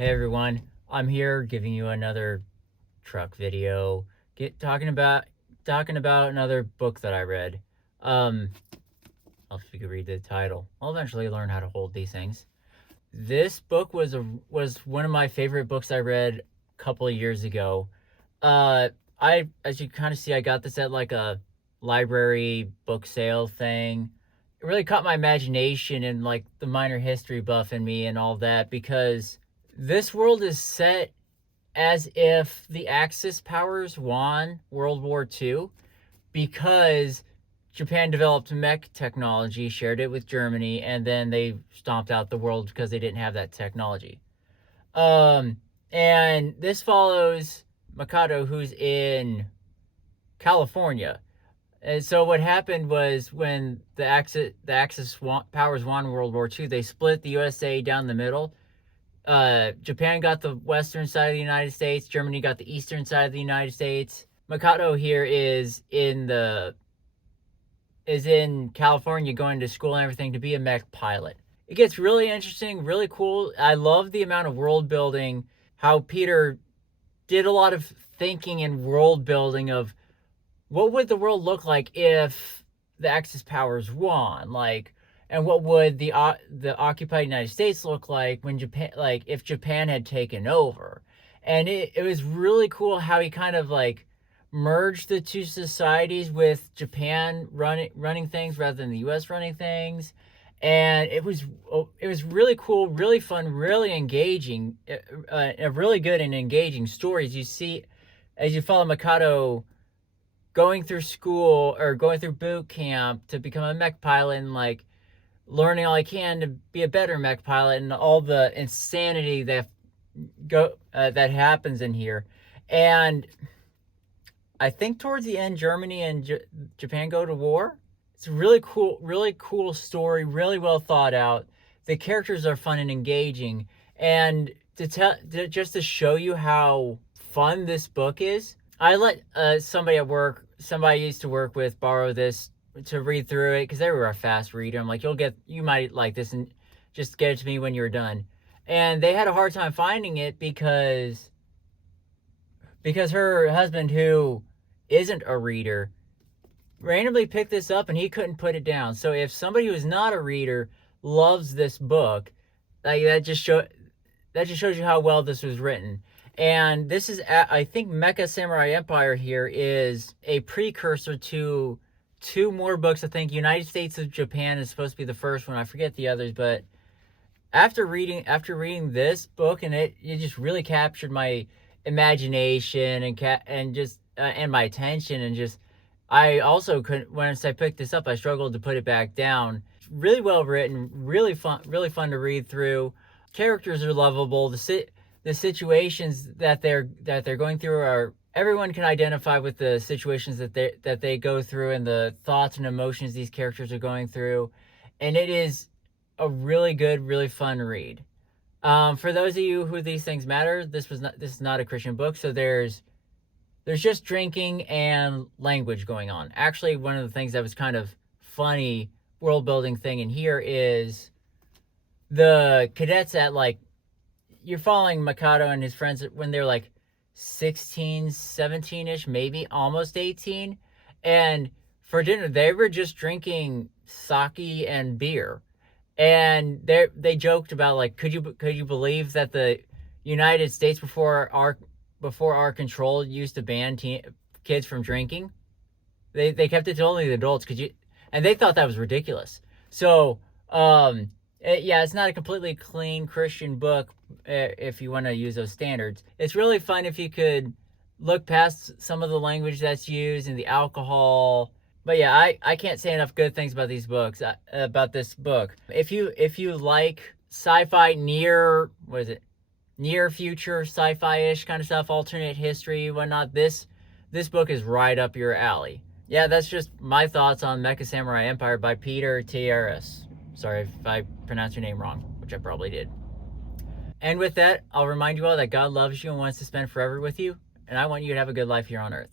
Hey everyone, I'm here giving you another truck video. Talking about another book that I read. Um, I'll see if you could read the title. I'll eventually learn how to hold these things. This book was one of my favorite books I read a couple of years ago. As you kind of see, I got this at like a library book sale thing. It really caught my imagination and like the minor history buff in me and all that because this world is set as if the Axis powers won World War II because Japan developed mech technology, shared it with Germany, and then they stomped out the world because they didn't have that technology. Um, and this follows Mikado, who's in California. And so what happened was when the Axis powers won World War II, they split the USA down the middle. Japan got the western side of the United States. Germany got the eastern side of the United States. Mikado here is in California, going to school and everything to be a mech pilot. It gets really interesting, really cool. I love the amount of world building. How Peter did a lot of thinking and world building of what would the world look like if the Axis powers won, like. And what would the occupied United States look like when Japan, like if Japan had taken over? And it was really cool how he kind of like merged the two societies with Japan running things rather than the U.S. running things. And it was really cool, really fun, really engaging, a really good and engaging story as you see as you follow Mikado going through school or going through boot camp to become a mech pilot and like learning all I can to be a better mech pilot and all the insanity that that happens in here. And I think towards the end, Germany and Japan go to war. It's a really cool story, really well thought out. The characters are fun and engaging, and just to show you how fun this book is, I let somebody at work, somebody I used to work with, borrow this to read through it because they were a fast reader. I'm like, you might like this, and just get it to me when you're done. And they had a hard time finding it because her husband, who isn't a reader, randomly picked this up and he couldn't put it down. So if somebody who's not a reader loves this book, like that just shows you how well this was written. And this is, I think, Mecha Samurai Empire here is a precursor to two more books. I think United States of Japan is supposed to be the first one. I forget the others, but after reading this book, and it just really captured my imagination and my attention, and just I also couldn't, once I picked this up, I struggled to put it back down. Really well written, really fun to read through. Characters are lovable. The situations that they're going through are, everyone can identify with the situations that they go through and the thoughts and emotions these characters are going through, and it is a really good, really fun read. For those of you who these things matter, this is not a Christian book, so there's just drinking and language going on. Actually, one of the things that was kind of funny world building thing in here is the cadets at, like, you're following Mikado and his friends when they're like 16, 17-ish, maybe almost 18. And for dinner, they were just drinking sake and beer. And they joked about, like, could you believe that the United States before our control used to ban kids from drinking? They kept it to only the adults. And they thought that was ridiculous. So, it's not a completely clean Christian book if you want to use those standards. It's really fun if you could look past some of the language that's used and the alcohol. But yeah, I can't say enough good things about these books, about this book. If you like sci-fi, near future sci-fi-ish kind of stuff, alternate history, whatnot, this book is right up your alley. Yeah, that's just my thoughts on Mecha Samurai Empire by Peter T.R.S. Sorry if I pronounced your name wrong, which I probably did. And with that, I'll remind you all that God loves you and wants to spend forever with you, and I want you to have a good life here on earth.